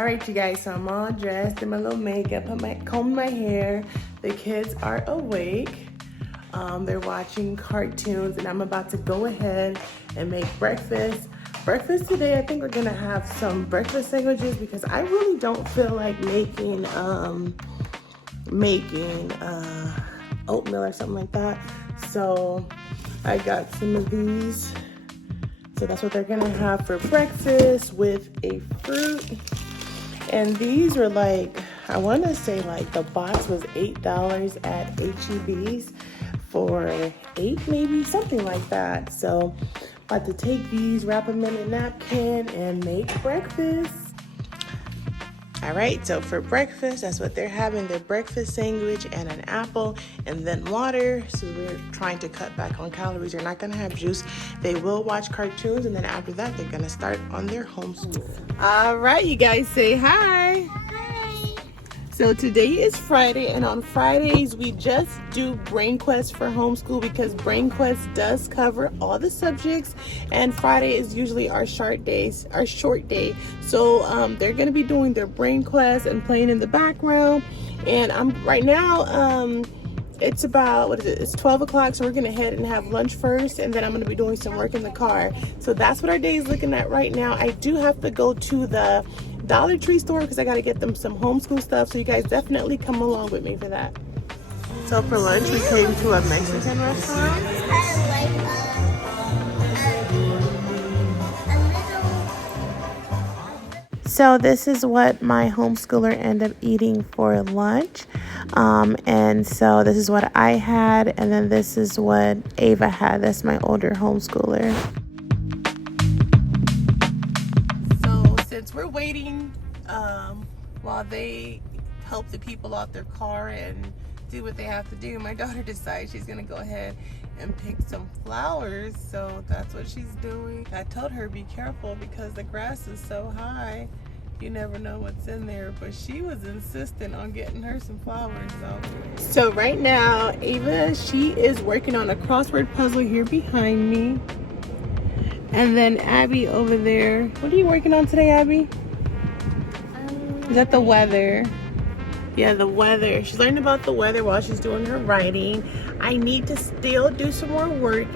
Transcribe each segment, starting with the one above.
All right, you guys, so I'm all dressed in my little makeup, combed my hair. The kids are awake. They're watching cartoons, and I'm about to go ahead and make breakfast. Breakfast today, I think we're gonna have some breakfast sandwiches because I really don't feel like making oatmeal or something like that. So I got some of these. So that's what they're gonna have for breakfast with a fruit. And these were like, I wanna say like the box was $8 at HEB's for 8 maybe, something like that. So about to take these, wrap them in a napkin and make breakfast. All right, so for breakfast, that's what they're having, their breakfast sandwich and an apple and then water. So we're trying to cut back on calories. They're not gonna have juice. They will watch cartoons, and then after that, they're gonna start on their homeschool. All right, you guys say hi. So today is Friday, and on Fridays we just do Brain Quest for homeschool because Brain Quest does cover all the subjects, and Friday is usually our short day. So they're gonna be doing their Brain Quest and playing in the background. And I'm right now, it's about, it's 12 o'clock, so we're gonna head and have lunch first, and then I'm gonna be doing some work in the car. So that's what our day is looking at right now. I do have to go to the Dollar Tree store because I got to get them some homeschool stuff, so you guys definitely come along with me for that. So for lunch we came to a Mexican restaurant. So this is what my homeschooler ended up eating for lunch, and so this is what I had, and then this is what Ava had. That's my older homeschooler. Since we're waiting while they help the people out their car and do what they have to do, my daughter decides she's gonna go ahead and pick some flowers. So that's what she's doing. I told her be careful because the grass is so high, you never know what's in there, but she was insistent on getting her some flowers. So right now Ava, she is working on a crossword puzzle here behind me. And then Abby over there. What are you working on today, Abby? Is that the weather? Yeah, the weather. She's learning about the weather while she's doing her writing. I need to still do some more work,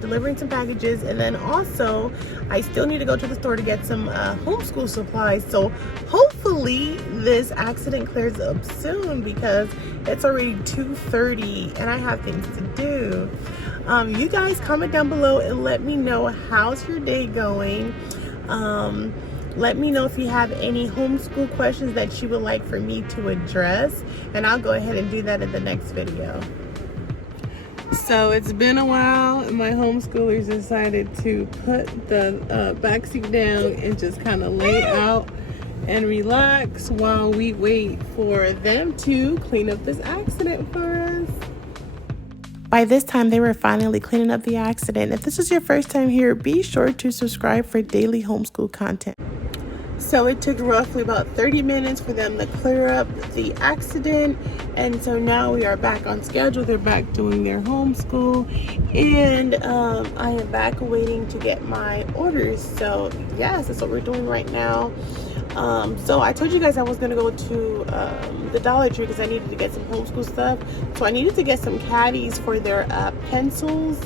delivering some packages. And then also, I still need to go to the store to get some homeschool supplies. So hopefully this accident clears up soon because it's already 2:30 and I have things to do. You guys comment down below and let me know how's your day going. Let me know if you have any homeschool questions that you would like for me to address, and I'll go ahead and do that in the next video. So it's been a while, and my homeschoolers decided to put the backseat down and just kind of lay out and relax while we wait for them to clean up this accident for us. By this time, they were finally cleaning up the accident. If this is your first time here, be sure to subscribe for daily homeschool content. So it took roughly about 30 minutes for them to clear up the accident. And so now we are back on schedule. They're back doing their homeschool. And I am back waiting to get my orders. So yes, that's what we're doing right now. So I told you guys I was going to go to the Dollar Tree because I needed to get some homeschool stuff. So I needed to get some caddies for their pencils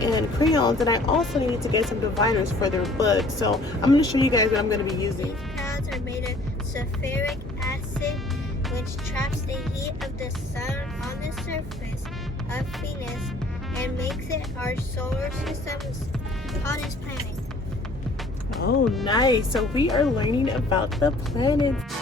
and crayons, and I also needed to get some dividers for their books. So I'm going to show you guys what I'm going to be using. Crayons are made of sulfuric acid, which traps the heat of the sun on the surface of Venus and makes it our solar system's hottest planet. Oh, nice. So we are learning about the planets.